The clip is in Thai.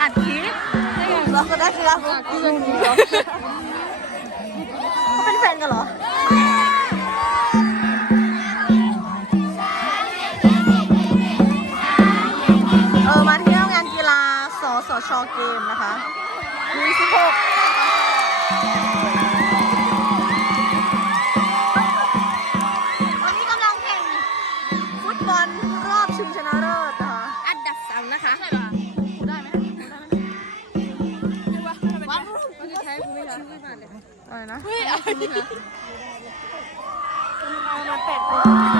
อัดคลิปเราก็ได้ครับเขาเป็นแฟนกันเหรอ เออ มาเที่ยวงานกีฬาสสชเกมนะคะมีสิบหกตอนนี้กำลังแข่งฟุตบอลรอบชิงชนะเลิศ อะไรนะ เฮ้ยเอาดิมาแปด